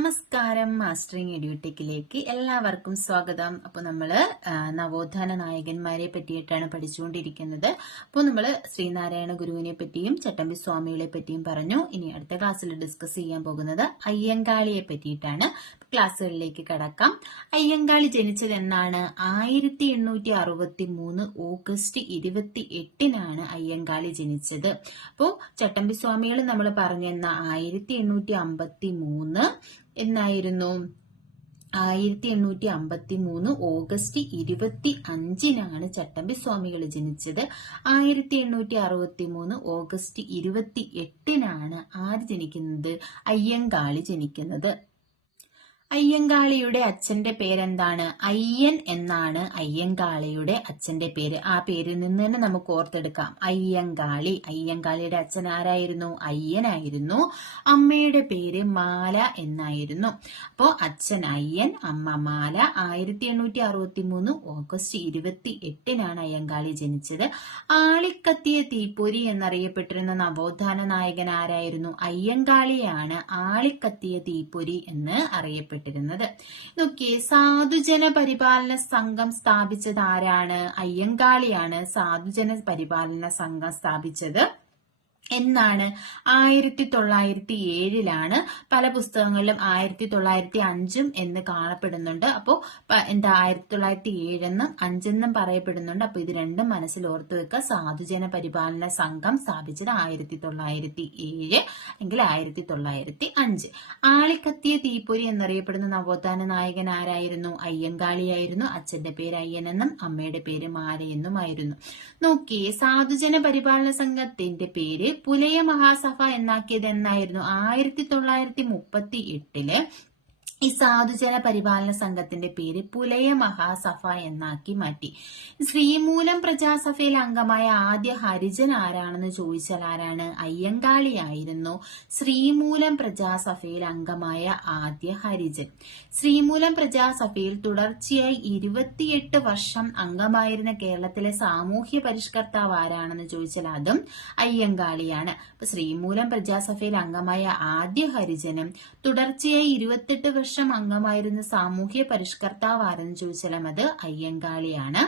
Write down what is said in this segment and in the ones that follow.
നമസ്കാരം മാസ്റ്ററിംഗ് എഡ്യൂടെക്കിലേക്ക് എല്ലാവർക്കും സ്വാഗതം. അപ്പോൾ നമ്മൾ നവോത്ഥാന നായകന്മാരെ പറ്റിയിട്ടാണ് പഠിച്ചുകൊണ്ടിരിക്കുന്നത്. അപ്പോൾ നമ്മൾ ശ്രീനാരായണ ഗുരുവിനെ പറ്റിയും ചട്ടമ്പി സ്വാമികളെ പറ്റിയും പറഞ്ഞു. ഇനി അടുത്ത ക്ലാസ്സിൽ ഡിസ്കസ് ചെയ്യാൻ പോകുന്നത് അയ്യങ്കാളിയെ പറ്റിയിട്ടാണ്. ക്ലാസ്സുകളിലേക്ക് കടക്കാം. അയ്യങ്കാളി ജനിച്ചത് എന്നാണ് ആയിരത്തി എണ്ണൂറ്റി അറുപത്തി മൂന്ന് ഓഗസ്റ്റ് ഇരുപത്തി എട്ടിനാണ് അയ്യങ്കാളി ജനിച്ചത്. അപ്പോൾ ചട്ടമ്പി സ്വാമികൾ നമ്മൾ പറഞ്ഞെന്ന ആയിരത്തി എണ്ണൂറ്റി അമ്പത്തി മൂന്ന് എന്നായിരുന്നു. ആയിരത്തി എണ്ണൂറ്റി അമ്പത്തി മൂന്ന് ഓഗസ്റ്റ് ഇരുപത്തി അഞ്ചിനാണ് ചട്ടമ്പി സ്വാമികൾ ജനിച്ചത്. ആയിരത്തി എണ്ണൂറ്റി അറുപത്തി മൂന്ന് ഓഗസ്റ്റ് ഇരുപത്തി എട്ടിനാണ് ആര് ജനിക്കുന്നത്? അയ്യങ്കാളി ജനിക്കുന്നത്. അയ്യങ്കാളിയുടെ അച്ഛന്റെ പേരെന്താണ്? അയ്യൻ എന്നാണ് അയ്യങ്കാളിയുടെ അച്ഛന്റെ പേര്. ആ പേരിൽ നിന്ന് തന്നെ നമുക്ക് ഓർത്തെടുക്കാം. അയ്യങ്കാളി. അയ്യങ്കാളിയുടെ അച്ഛൻ ആരായിരുന്നു? അയ്യനായിരുന്നു. അമ്മയുടെ പേര് മാല എന്നായിരുന്നു. അപ്പോ അച്ഛൻ അയ്യൻ അമ്മ മാല. ആയിരത്തി എണ്ണൂറ്റി അറുപത്തി മൂന്ന് ഓഗസ്റ്റ് ഇരുപത്തി എട്ടിനാണ് അയ്യങ്കാളി ജനിച്ചത്. ആളിക്കത്തിയ തീപ്പൊരി എന്നറിയപ്പെട്ടിരുന്ന നവോത്ഥാന നായകൻ ആരായിരുന്നു? അയ്യങ്കാളിയാണ് ആളിക്കത്തിയ തീപ്പൊരി എന്ന് അറിയപ്പെട്ടത്. അറിയപ്പെട്ടിരുന്നത് നോക്കിയേ സാധുജന പരിപാലന സംഘം സ്ഥാപിച്ചത് ആരാണ്? അയ്യങ്കാളിയാണ് സാധുജന പരിപാലന സംഘം സ്ഥാപിച്ചത്. എന്നാണ് ആയിരത്തി തൊള്ളായിരത്തി ഏഴിലാണ് പല പുസ്തകങ്ങളിലും ആയിരത്തി തൊള്ളായിരത്തി അഞ്ചും എന്ന് കാണപ്പെടുന്നുണ്ട്. അപ്പോൾ എന്താ ആയിരത്തി തൊള്ളായിരത്തി ഏഴെന്നും അഞ്ചെന്നും പറയപ്പെടുന്നുണ്ട്. അപ്പൊ ഇത് രണ്ടും മനസ്സിൽ ഓർത്തു വെക്കുക. സാധുജന പരിപാലന സംഘം സ്ഥാപിച്ചത് ആയിരത്തി തൊള്ളായിരത്തി ഏഴ് അല്ലെങ്കിൽ ആയിരത്തി തൊള്ളായിരത്തി അഞ്ച് ആളിക്കത്തിയ തീപ്പൊരി എന്നറിയപ്പെടുന്ന നവോത്ഥാന നായകൻ ആരായിരുന്നു? അയ്യങ്കാളിയായിരുന്നു അച്ഛന്റെ പേര് അയ്യനെന്നും അമ്മയുടെ പേര് മാലയെന്നുമായിരുന്നു നോക്കിയേ സാധുജന പരിപാലന സംഘത്തിന്റെ പേര് പുലയ മഹാസഭ എന്നാക്കിയത് എന്നായിരുന്നു ആയിരത്തി തൊള്ളായിരത്തി മുപ്പത്തി എട്ടിൽ ഈ സാധുജന പരിപാലന സംഘത്തിന്റെ പേര് പുലയ മഹാസഭ എന്നാക്കി മാറ്റി. ശ്രീമൂലം പ്രജാസഭയിൽ അംഗമായ ആദ്യ ഹരിജൻ ആരാണെന്ന് ചോദിച്ചാൽ ആരാണ്? അയ്യങ്കാളിയായിരുന്നു ശ്രീമൂലം പ്രജാസഭയിൽ അംഗമായ ആദ്യ ഹരിജൻ. ശ്രീമൂലം പ്രജാസഭയിൽ തുടർച്ചയായി ഇരുപത്തിയെട്ട് വർഷം അംഗമായിരുന്ന കേരളത്തിലെ സാമൂഹ്യ പരിഷ്കർത്താവ് ആരാണെന്ന് ചോദിച്ചാൽ അതും അയ്യങ്കാളിയാണ്. ശ്രീമൂലം പ്രജാസഭയിൽ അംഗമായ ആദ്യ ഹരിജനും തുടർച്ചയായി ഇരുപത്തെട്ട് വർഷം അംഗമായിരുന്ന സാമൂഹ്യ പരിഷ്കർത്താവ് ആരെന്ന് ചോദിച്ചാലും അത് അയ്യങ്കാളിയാണ്.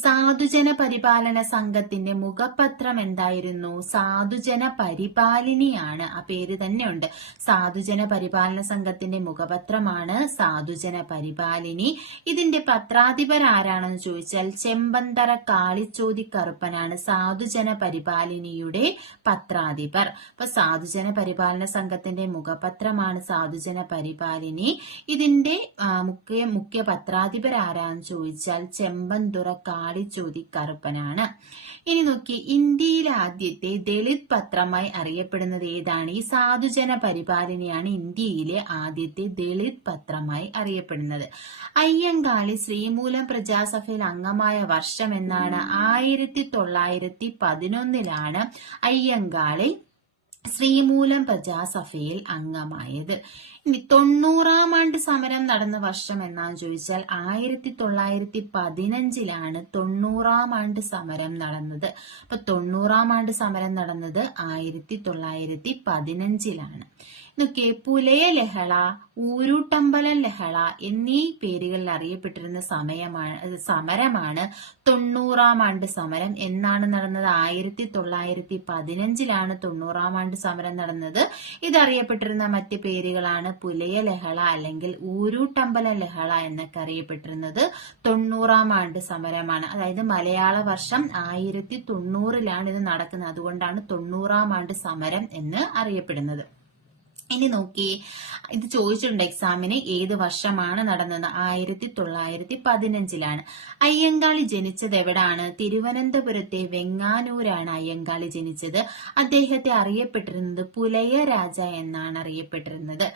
സാധുജന പരിപാലന സംഘത്തിന്റെ മുഖപത്രം എന്തായിരുന്നു? സാധുജന പരിപാലിനിയാണ് ആ പേര് തന്നെയുണ്ട്. സാധുജന പരിപാലന സംഘത്തിന്റെ മുഖപത്രമാണ് സാധുജന പരിപാലിനി ഇതിന്റെ പത്രാധിപർ ആരാണെന്ന് ചോദിച്ചാൽ ചെമ്പന്തറ കാളിച്ചോതി കറുപ്പനാണ് സാധുജന പരിപാലിനിയുടെ പത്രാധിപർ. അപ്പൊ സാധുജന പരിപാലന സംഘത്തിന്റെ മുഖപത്രമാണ് സാധുജന പരിപാലിനി ഇതിന്റെ മുഖ്യ മുഖ്യ പത്രാധിപർ ആരാന്ന് ചോദിച്ചാൽ ചെമ്പന്തുറ കാളിച്ചോതി കറുപ്പനാണ് ഇനി നോക്കി ഇന്ത്യയിലെ ആദ്യത്തെ ദളിത് പത്രമായി അറിയപ്പെടുന്നത് ഏതാണ്? ഈ സാധുജന പരിപാലനയാണ് ഇന്ത്യയിലെ ആദ്യത്തെ ദളിത് പത്രമായി അറിയപ്പെടുന്നത്. അയ്യങ്കാളി ശ്രീമൂലം പ്രജാസഭയിൽ അംഗമായ വർഷം എന്നാണ്. ആയിരത്തി തൊള്ളായിരത്തി പതിനൊന്നിലാണ് അയ്യങ്കാളി ശ്രീമൂലം പ്രജാസഭയിൽ അംഗമായത്. ഇനി തൊണ്ണൂറാം ആണ്ട് സമരം നടന്ന വർഷം എന്നാന്ന് ചോദിച്ചാൽ ആയിരത്തി തൊള്ളായിരത്തി പതിനഞ്ചിലാണ് തൊണ്ണൂറാം ആണ്ട് സമരം നടന്നത്. അപ്പൊ തൊണ്ണൂറാം ആണ്ട് സമരം നടന്നത് ആയിരത്തി തൊള്ളായിരത്തി പതിനഞ്ചിലാണ് ഇതൊക്കെ പുലയ ലഹള ഊരൂട്ടമ്പല ലഹള എന്നീ പേരുകളിൽ അറിയപ്പെട്ടിരുന്ന സമയമാണ് സമരമാണ് തൊണ്ണൂറാം ആണ്ട് സമരം എന്നാണ് നടന്നത്. ആയിരത്തി തൊള്ളായിരത്തി പതിനഞ്ചിലാണ് തൊണ്ണൂറാം ആണ്ട് സമരം നടന്നത്. ഇതറിയപ്പെട്ടിരുന്ന മറ്റ് പേരുകളാണ് പുലയ ലഹള അല്ലെങ്കിൽ ഊരൂട്ടമ്പല ലഹള എന്നൊക്കെ അറിയപ്പെട്ടിരുന്നത്. തൊണ്ണൂറാം ആണ്ട് സമരമാണ്. അതായത് മലയാള വർഷം ആയിരത്തി തൊണ്ണൂറിലാണ് ഇത് നടക്കുന്നത്. അതുകൊണ്ടാണ് തൊണ്ണൂറാം ആണ്ട് സമരം എന്ന് അറിയപ്പെടുന്നത്. ഇനി നോക്കി. ഇത് ചോദിച്ചിട്ടുണ്ട് എക്സാമിന് ഏത് വർഷമാണ് നടന്നത്? ആയിരത്തി തൊള്ളായിരത്തി പതിനഞ്ചിലാണ് അയ്യങ്കാളി ജനിച്ചത് എവിടാണ്? തിരുവനന്തപുരത്തെ വെങ്ങാനൂരാണ് അയ്യങ്കാളി ജനിച്ചത്. അദ്ദേഹത്തെ അറിയപ്പെട്ടിരുന്നത് പുലയ രാജ എന്നാണ് അറിയപ്പെട്ടിരുന്നത്.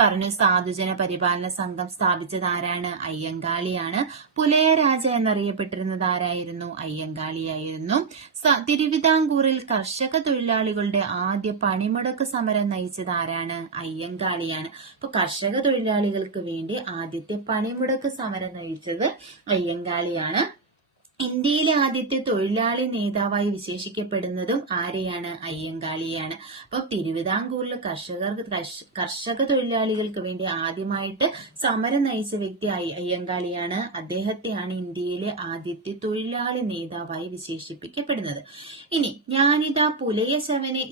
പറഞ്ഞു സാധുജന പരിപാലന സംഘം സ്ഥാപിച്ചത് ആരാണ്? അയ്യങ്കാളിയാണ്. പുലയ രാജ എന്നറിയപ്പെട്ടിരുന്നത് ആരായിരുന്നു? അയ്യങ്കാളിയായിരുന്നു. തിരുവിതാംകൂറിൽ കർഷക തൊഴിലാളികളുടെ ആദ്യ പണിമുടക്ക് സമരം നയിച്ചത് ആരാണ്? അയ്യങ്കാളിയാണ് അപ്പൊ കർഷക തൊഴിലാളികൾക്ക് വേണ്ടി ആദ്യത്തെ പണിമുടക്ക് സമരം നയിച്ചത് അയ്യങ്കാളിയാണ് ഇന്ത്യയിലെ ആദ്യത്തെ തൊഴിലാളി നേതാവായി വിശേഷിക്കപ്പെടുന്നതും ആരെയാണ്? അയ്യങ്കാളിയാണ് അപ്പൊ തിരുവിതാംകൂറിൽ കർഷകർ കർഷക തൊഴിലാളികൾക്ക് വേണ്ടി ആദ്യമായിട്ട് സമരം നയിച്ച വ്യക്തി അയ്യങ്കാളിയാണ്. അദ്ദേഹത്തെയാണ് ഇന്ത്യയിലെ ആദ്യത്തെ തൊഴിലാളി നേതാവായി വിശേഷിപ്പിക്കപ്പെടുന്നത്. ഇനി ഞാനിതാ പുലയ ശവനെ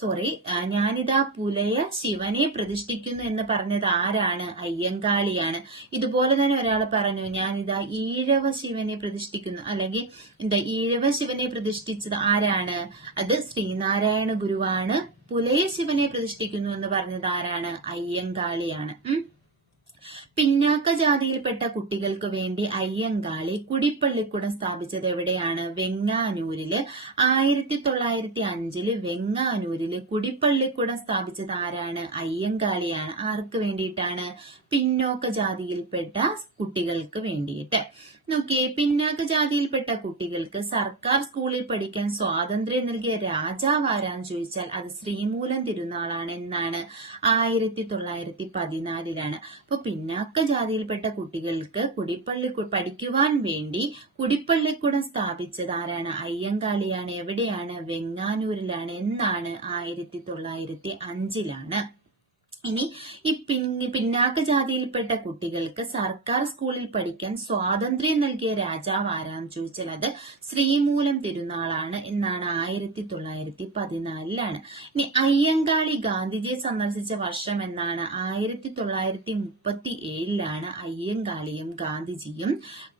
സോറി ഞാനിതാ പുലയ ശിവനെ പ്രതിഷ്ഠിക്കുന്നു എന്ന് പറഞ്ഞത് ആരാണ്? അയ്യങ്കാളിയാണ്. ഇതുപോലെ തന്നെ ഒരാൾ പറഞ്ഞു ഞാനിതാ ഈഴവ ശിവനെ പ്രതിഷ്ഠിക്കുന്നു. അല്ലെങ്കിൽ എന്താ ഈഴവ ശിവനെ പ്രതിഷ്ഠിച്ചത് ആരാണ്? അത് ശ്രീനാരായണ ഗുരുവാണ്. പുലയ ശിവനെ പ്രതിഷ്ഠിക്കുന്നു എന്ന് പറഞ്ഞത് ആരാണ്? അയ്യങ്കാളിയാണ്. പിന്നാക്ക ജാതിയിൽപ്പെട്ട കുട്ടികൾക്ക് വേണ്ടി അയ്യങ്കാളി കുടിപ്പള്ളിക്കുടം സ്ഥാപിച്ചത് എവിടെയാണ്? വെങ്ങാനൂരിൽ. ആയിരത്തി തൊള്ളായിരത്തി അഞ്ചിൽ വെങ്ങാനൂരിൽ കുടിപ്പള്ളിക്കുടം സ്ഥാപിച്ചത് ആരാണ്? അയ്യങ്കാളിയാണ്. ആർക്ക് വേണ്ടിയിട്ടാണ്? പിന്നോക്ക ജാതിയിൽപ്പെട്ട കുട്ടികൾക്ക് വേണ്ടിയിട്ട്. നോക്കിയേ പിന്നാക്ക ജാതിയിൽപ്പെട്ട കുട്ടികൾക്ക് സർക്കാർ സ്കൂളിൽ പഠിക്കാൻ സ്വാതന്ത്ര്യം നൽകിയ രാജാവ് ആരാന്ന് ചോദിച്ചാൽ അത് ശ്രീമൂലം തിരുനാളാണ് എന്നാണ്. ആയിരത്തി തൊള്ളായിരത്തി പതിനാലിലാണ് അപ്പൊ പിന്നാക്ക ജാതിയിൽപ്പെട്ട കുട്ടികൾക്ക് കുടിപ്പള്ളി പഠിക്കുവാൻ വേണ്ടി കുടിപ്പള്ളിക്കുടം സ്ഥാപിച്ചത് ആരാണ്? അയ്യങ്കാളിയാണ്. എവിടെയാണ്? വെങ്ങാനൂരിലാണ്. എന്നാണ് ആയിരത്തി തൊള്ളായിരത്തി അഞ്ചിലാണ് ഇനി ഈ പിന്നാക്ക ജാതിയിൽപ്പെട്ട കുട്ടികൾക്ക് സർക്കാർ സ്കൂളിൽ പഠിക്കാൻ സ്വാതന്ത്ര്യം നൽകിയ രാജാവ് ആരാന്ന് ചോദിച്ചാൽ അത് ശ്രീമൂലം തിരുനാളാണ് എന്നാണ് ആയിരത്തി തൊള്ളായിരത്തി പതിനാലിലാണ്. ഇനി അയ്യങ്കാളി ഗാന്ധിജിയെ സന്ദർശിച്ച വർഷം എന്നാണ് ആയിരത്തി തൊള്ളായിരത്തി മുപ്പത്തി ഏഴിലാണ് അയ്യങ്കാളിയും ഗാന്ധിജിയും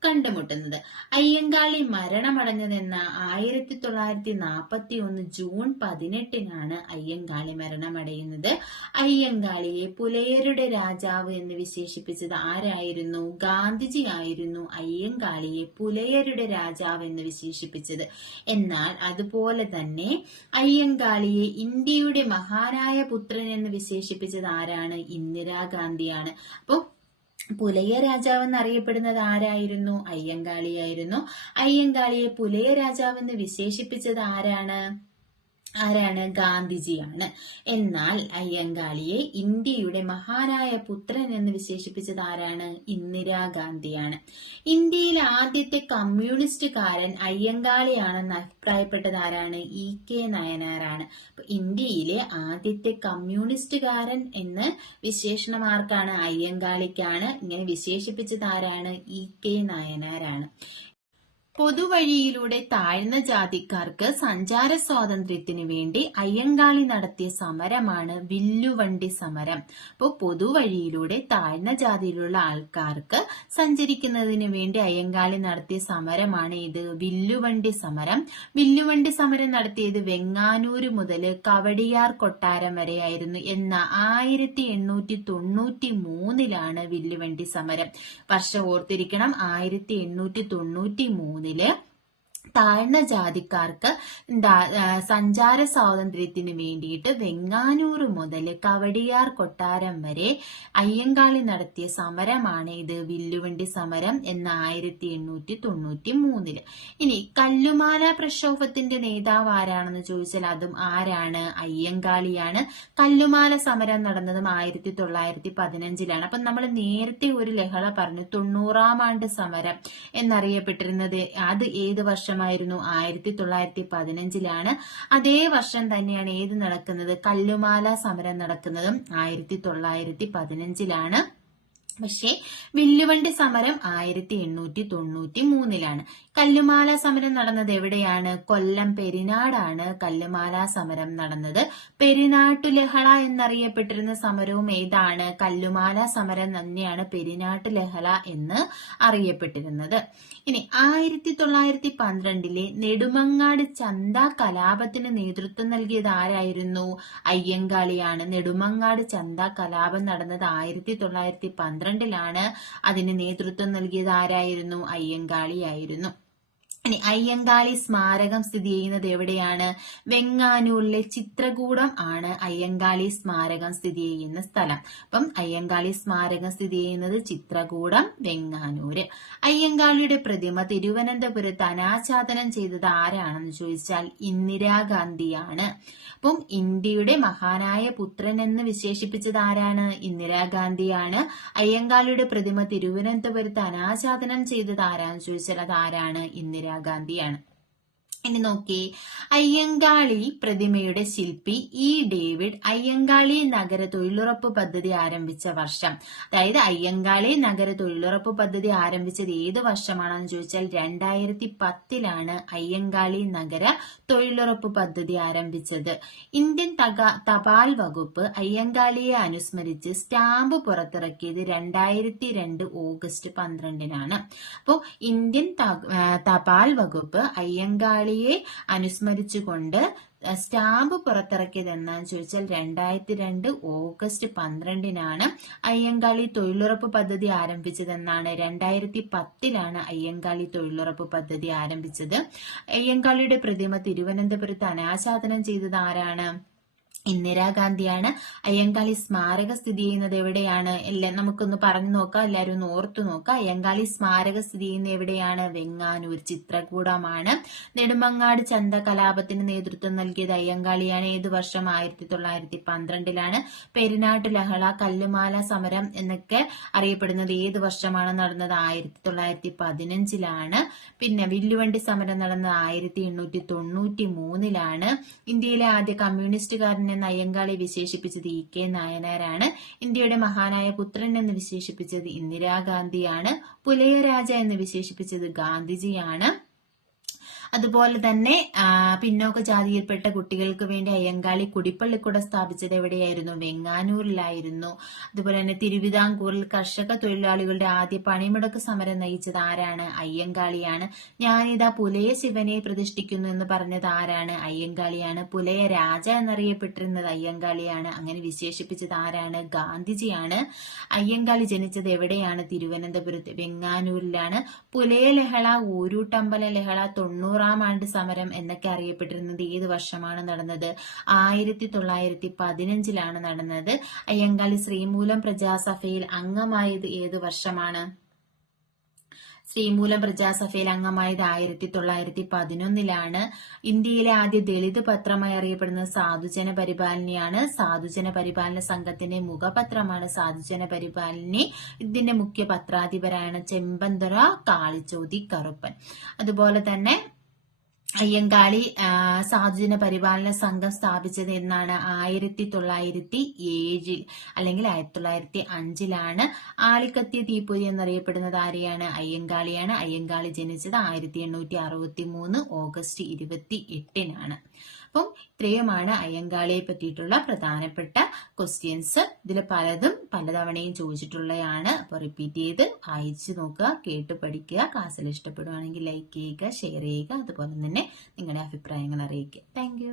കണ്ടുമുട്ടുന്നത്. അയ്യങ്കാളി മരണമടഞ്ഞതെന്ന ആയിരത്തി തൊള്ളായിരത്തി നാൽപ്പത്തി ഒന്ന് ജൂൺ പതിനെട്ടിനാണ് അയ്യങ്കാളി മരണമടയുന്നത്. അയ്യങ്കാളിയെ പുലയരുടെ രാജാവ് എന്ന് വിശേഷിപ്പിച്ചത് ആരായിരുന്നു? ഗാന്ധിജി ആയിരുന്നു അയ്യങ്കാളിയെ പുലയരുടെ രാജാവ് എന്ന് വിശേഷിപ്പിച്ചത്. എന്നാൽ അതുപോലെ തന്നെ അയ്യങ്കാളിയെ ഇന്ത്യയുടെ മഹാനായ പുത്രൻ എന്ന് വിശേഷിപ്പിച്ചത് ആരാണ്? ഇന്ദിരാഗാന്ധിയാണ്. അപ്പോ പുലയ രാജാവ് എന്നറിയപ്പെടുന്നത് ആരായിരുന്നു? അയ്യങ്കാളിയായിരുന്നു. അയ്യങ്കാളിയെ പുലയ രാജാവ് എന്ന് വിശേഷിപ്പിച്ചത് ആരാണ്? ആരാണ്? ഗാന്ധിജിയാണ്. എന്നാൽ അയ്യങ്കാളിയെ ഇന്ത്യയുടെ മഹാനായ പുത്രൻ എന്ന് വിശേഷിപ്പിച്ചത് ആരാണ്? ഇന്ദിരാഗാന്ധിയാണ് ഇന്ത്യയിലെ ആദ്യത്തെ കമ്മ്യൂണിസ്റ്റുകാരൻ അയ്യങ്കാളിയാണെന്ന് അഭിപ്രായപ്പെട്ടത് ആരാണ്? ഇ. കെ. നയനാറാണ് ഇന്ത്യയിലെ ആദ്യത്തെ കമ്മ്യൂണിസ്റ്റുകാരൻ എന്ന് വിശേഷണമാർക്കാണ് അയ്യങ്കാളിക്കാണ്. ഇങ്ങനെ വിശേഷിപ്പിച്ചത് ആരാണ്? ഇ. കെ. നയനാരാണ്. പൊതുവഴിയിലൂടെ താഴ്ന്ന ജാതിക്കാർക്ക് സഞ്ചാര സ്വാതന്ത്ര്യത്തിനു വേണ്ടി അയ്യങ്കാളി നടത്തിയ സമരമാണ് വില്ലുവണ്ടി സമരം. അപ്പോൾ പൊതുവഴിയിലൂടെ താഴ്ന്ന ജാതിയിലുള്ള ആൾക്കാർക്ക് സഞ്ചരിക്കുന്നതിന് വേണ്ടി അയ്യങ്കാളി നടത്തിയ സമരമാണ് ഇത് വില്ലുവണ്ടി സമരം. വില്ലുവണ്ടി സമരം നടത്തിയത് വെങ്ങാനൂര് മുതൽ കവടിയാർ കൊട്ടാരം വരെയായിരുന്നു. എന്ന ആയിരത്തി എണ്ണൂറ്റി തൊണ്ണൂറ്റി മൂന്നിലാണ് വില്ലുവണ്ടി സമരം. വർഷം ഓർത്തിരിക്കണം ആയിരത്തി എണ്ണൂറ്റി തൊണ്ണൂറ്റി മൂന്നിൽ താഴ്ന്ന ജാതിക്കാർക്ക് സഞ്ചാര സ്വാതന്ത്ര്യത്തിന് വേണ്ടിയിട്ട് വെങ്ങാനൂർ മുതൽ കവടിയാർ കൊട്ടാരം വരെ അയ്യങ്കാളി നടത്തിയ സമരമാണ് ഇത്. വില്ലുവണ്ടി സമരം എന്ന ആയിരത്തി എണ്ണൂറ്റി തൊണ്ണൂറ്റി മൂന്നിൽ. ഇനി കല്ലുമാല പ്രക്ഷോഭത്തിന്റെ നേതാവ് ആരാണെന്ന് ചോദിച്ചാൽ അതും ആരാണ്? അയ്യങ്കാളിയാണ്. കല്ലുമാല സമരം നടന്നതും ആയിരത്തി തൊള്ളായിരത്തി പതിനഞ്ചിലാണ്. അപ്പം നമ്മൾ നേരത്തെ ഒരു ലഹള പറഞ്ഞു. തൊണ്ണൂറാം ആണ്ട് സമരം എന്നറിയപ്പെട്ടിരുന്നത്. അത് ഏത് വർഷമായിരുന്നു. ആയിരത്തി തൊള്ളായിരത്തി പതിനഞ്ചിലാണ് അതേ വർഷം തന്നെയാണ് ഏത് നടക്കുന്നത്? കല്ലുമാല സമരം നടക്കുന്നതും ആയിരത്തി തൊള്ളായിരത്തി പതിനഞ്ചിലാണ് പക്ഷേ വില്ലുവണ്ടി സമരം ആയിരത്തി എണ്ണൂറ്റി തൊണ്ണൂറ്റി മൂന്നിലാണ് കല്ലുമാല സമരം നടന്നത് എവിടെയാണ്? കൊല്ലം പെരിനാടാണ് കല്ലുമാല സമരം നടന്നത്. പെരിനാട്ടു ലഹള എന്നറിയപ്പെട്ടിരുന്ന സമരവും ഏതാണ്? കല്ലുമാല സമരം തന്നെയാണ് പെരിനാട്ടു ലഹള എന്ന് അറിയപ്പെട്ടിരുന്നത്. ഇനി ആയിരത്തി തൊള്ളായിരത്തി പന്ത്രണ്ടിലെ നെടുമങ്ങാട് ചന്ത കലാപത്തിന് നേതൃത്വം നൽകിയത് ആരായിരുന്നു? അയ്യങ്കാളിയാണ്. നെടുമങ്ങാട് ചന്ത കലാപം നടന്നത് ആയിരത്തി തൊള്ളായിരത്തി പന്ത്രണ്ടിലാണ് അതിന് നേതൃത്വം നൽകിയത് ആരായിരുന്നു? അയ്യങ്കാളിയായിരുന്നു ഇനി അയ്യങ്കാളി സ്മാരകം സ്ഥിതി ചെയ്യുന്നത് എവിടെയാണ്? വെങ്ങാനൂരിലെ ചിത്രകൂടം ആണ് അയ്യങ്കാളി സ്മാരകം സ്ഥിതി ചെയ്യുന്ന സ്ഥലം. അപ്പം അയ്യങ്കാളി സ്മാരകം സ്ഥിതി ചെയ്യുന്നത് ചിത്രകൂടം വെങ്ങാനൂര്. അയ്യങ്കാളിയുടെ പ്രതിമ തിരുവനന്തപുരത്ത് അനാച്ഛാദനം ചെയ്തത് ആരാണെന്ന് ചോദിച്ചാൽ ഇന്ദിരാഗാന്ധിയാണ്. അപ്പം ഇന്ത്യയുടെ മഹാനായ പുത്രൻ എന്ന് വിശേഷിപ്പിച്ചത് ആരാണ്? ഇന്ദിരാഗാന്ധിയാണ്. അയ്യങ്കാളിയുടെ പ്രതിമ തിരുവനന്തപുരത്ത് അനാച്ഛാദനം ചെയ്തത് ആരാന്ന് ചോദിച്ചാൽ അത് ആരാണ്? ഇന്ദിരാ ഇന്ദിരാഗാന്ധിയാണ് ഇനി നോക്കി. അയ്യങ്കാളി പ്രതിമയുടെ ശില്പി ഇ. ഡേവിഡ് അയ്യങ്കാളി നഗര തൊഴിലുറപ്പ് പദ്ധതി ആരംഭിച്ച വർഷം. അതായത് അയ്യങ്കാളി നഗര തൊഴിലുറപ്പ് പദ്ധതി ആരംഭിച്ചത് ഏത് വർഷമാണെന്ന് ചോദിച്ചാൽ രണ്ടായിരത്തി പത്തിലാണ് അയ്യങ്കാളി നഗര തൊഴിലുറപ്പ് പദ്ധതി ആരംഭിച്ചത്. ഇന്ത്യൻ തപാൽ വകുപ്പ് അയ്യങ്കാളിയെ അനുസ്മരിച്ച് സ്റ്റാമ്പ് പുറത്തിറക്കിയത് രണ്ടായിരത്തി രണ്ട് ഓഗസ്റ്റ് പന്ത്രണ്ടിനാണ്. അപ്പോൾ ഇന്ത്യൻ തപാൽ വകുപ്പ് അയ്യങ്കാളിയെ അനുസ്മരിച്ചുകൊണ്ട് സ്റ്റാമ്പ് പുറത്തിറക്കിയത് എന്നാന്ന് ചോദിച്ചാൽ രണ്ടായിരത്തി രണ്ട് ഓഗസ്റ്റ് പന്ത്രണ്ടിനാണ് അയ്യങ്കാളി തൊഴിലുറപ്പ് പദ്ധതി ആരംഭിച്ചതെന്നാണ്. രണ്ടായിരത്തി പത്തിലാണ് അയ്യങ്കാളി തൊഴിലുറപ്പ് പദ്ധതി ആരംഭിച്ചത്. അയ്യങ്കാളിയുടെ പ്രതിമ തിരുവനന്തപുരത്ത് അനാച്ഛാദനം ചെയ്തത് ആരാണ്? ഇന്ദിരാഗാന്ധിയാണ് അയ്യങ്കാളി സ്മാരക സ്ഥിതി ചെയ്യുന്നത് എവിടെയാണ്? എല്ലാം നമുക്കൊന്ന് പറഞ്ഞു നോക്കാം. എല്ലാവരും ഒന്ന് ഓർത്തു നോക്കാം. അയ്യങ്കാളി സ്മാരക സ്ഥിതി ചെയ്യുന്നത് എവിടെയാണ്? വെങ്ങാനൂർ ചിത്രകൂടമാണ്. നെടുമങ്ങാട് ചന്ത കലാപത്തിന് നേതൃത്വം നൽകിയത് അയ്യങ്കാളിയാണ്. ഏത് വർഷം? ആയിരത്തി തൊള്ളായിരത്തി പന്ത്രണ്ടിലാണ് പെരുനാട്ട് ലഹള കല്ലുമാല സമരം എന്നൊക്കെ അറിയപ്പെടുന്നത് ഏത് വർഷമാണ്? നടന്നത് ആയിരത്തി തൊള്ളായിരത്തി പതിനഞ്ചിലാണ് പിന്നെ വില്ലുവണ്ടി സമരം നടന്നത് ആയിരത്തി എണ്ണൂറ്റി തൊണ്ണൂറ്റി മൂന്നിലാണ് ഇന്ത്യയിലെ ആദ്യ കമ്മ്യൂണിസ്റ്റുകാരൻ എന്ന് അയ്യങ്കാളി വിശേഷിപ്പിച്ചത് ഇ കെ നായനാരാണ്. ഇന്ത്യയുടെ മഹാനായ പുത്രൻ എന്ന് വിശേഷിപ്പിച്ചത് ഇന്ദിരാഗാന്ധിയാണ്. പുലയരാജ എന്ന് വിശേഷിപ്പിച്ചത് ഗാന്ധിജിയാണ്. അതുപോലെ തന്നെ പിന്നോക്ക ജാതിയിൽപ്പെട്ട കുട്ടികൾക്ക് വേണ്ടി അയ്യങ്കാളി കുടിപ്പള്ളിക്കുട സ്ഥാപിച്ചത് എവിടെയായിരുന്നു? വെങ്ങാനൂരിലായിരുന്നു. അതുപോലെ തന്നെ തിരുവിതാംകൂറിൽ കർഷക തൊഴിലാളികളുടെ ആദ്യ പണിമുടക്ക് സമരം നയിച്ചത് ആരാണ്? അയ്യങ്കാളിയാണ്. ഞാനിതാ പുലയ ശിവനെ പ്രതിഷ്ഠിക്കുന്നു എന്ന് പറഞ്ഞത് ആരാണ്? അയ്യങ്കാളിയാണ്. പുലയ രാജ എന്നറിയപ്പെട്ടിരുന്നത് അയ്യങ്കാളിയാണ്. അങ്ങനെ വിശേഷിപ്പിച്ചത് ആരാണ്? ഗാന്ധിജിയാണ്. അയ്യങ്കാളി ജനിച്ചത് എവിടെയാണ്? തിരുവനന്തപുരത്ത് വെങ്ങാനൂരിലാണ്. പുലയ ലഹള ഊരൂട്ടമ്പല ലഹള തൊണ്ണൂറാം ആണ്ട് സമരം എന്നൊക്കെ അറിയപ്പെട്ടിരുന്നത് ഏത് വർഷമാണ് നടന്നത്? ആയിരത്തി തൊള്ളായിരത്തി പതിനഞ്ചിലാണ് നടന്നത്. അയ്യങ്കാളി ശ്രീമൂലം പ്രജാസഭയിൽ അംഗമായത് ഏത് വർഷമാണ്? ശ്രീമൂലം പ്രജാസഭയിൽ അംഗമായത് ആയിരത്തി തൊള്ളായിരത്തി പതിനൊന്നിലാണ് ഇന്ത്യയിലെ ആദ്യ ദളിത് പത്രമായി അറിയപ്പെടുന്ന സാധുജന പരിപാലനയാണ്. സാധുജന പരിപാലന സംഘത്തിന്റെ മുഖപത്രമാണ് സാധുജന പരിപാലനി. ഇതിന്റെ മുഖ്യ പത്രാധിപരാണ് ചെമ്പന്തറ കാളിച്ചോതി കറുപ്പൻ. അതുപോലെ തന്നെ അയ്യങ്കാളി സാധുജന പരിപാലന സംഘം സ്ഥാപിച്ചത് എന്നാണ് ആയിരത്തി തൊള്ളായിരത്തി ഏഴിൽ അല്ലെങ്കിൽ ആയിരത്തി തൊള്ളായിരത്തി അഞ്ചിലാണ് ആളിക്കത്തിയ തീപ്പൊരി എന്നറിയപ്പെടുന്നത് ആരെയാണ്? അയ്യങ്കാളിയാണ്. അയ്യങ്കാളി ജനിച്ചത് ആയിരത്തി എണ്ണൂറ്റി അറുപത്തി മൂന്ന് ഓഗസ്റ്റ് ഇരുപത്തി എട്ടിനാണ് അപ്പം ഇത്രയുമാണ് അയ്യങ്കാളിയെ പറ്റിയിട്ടുള്ള പ്രധാനപ്പെട്ട ക്വസ്റ്റ്യൻസ് ഇതിൽ പലതും പലതവണയും ചോദിച്ചിട്ടുള്ളതാണ് അപ്പോൾ റിപ്പീറ്റ് ചെയ്ത് വായിച്ചു നോക്കുക കേട്ട് പഠിക്കുക ക്ലാസ്സിൽ ഇഷ്ടപ്പെടുവാണെങ്കിൽ ലൈക്ക് ചെയ്യുക ഷെയർ ചെയ്യുക അതുപോലെ തന്നെ നിങ്ങളുടെ അഭിപ്രായങ്ങൾ അറിയിക്കുക. താങ്ക്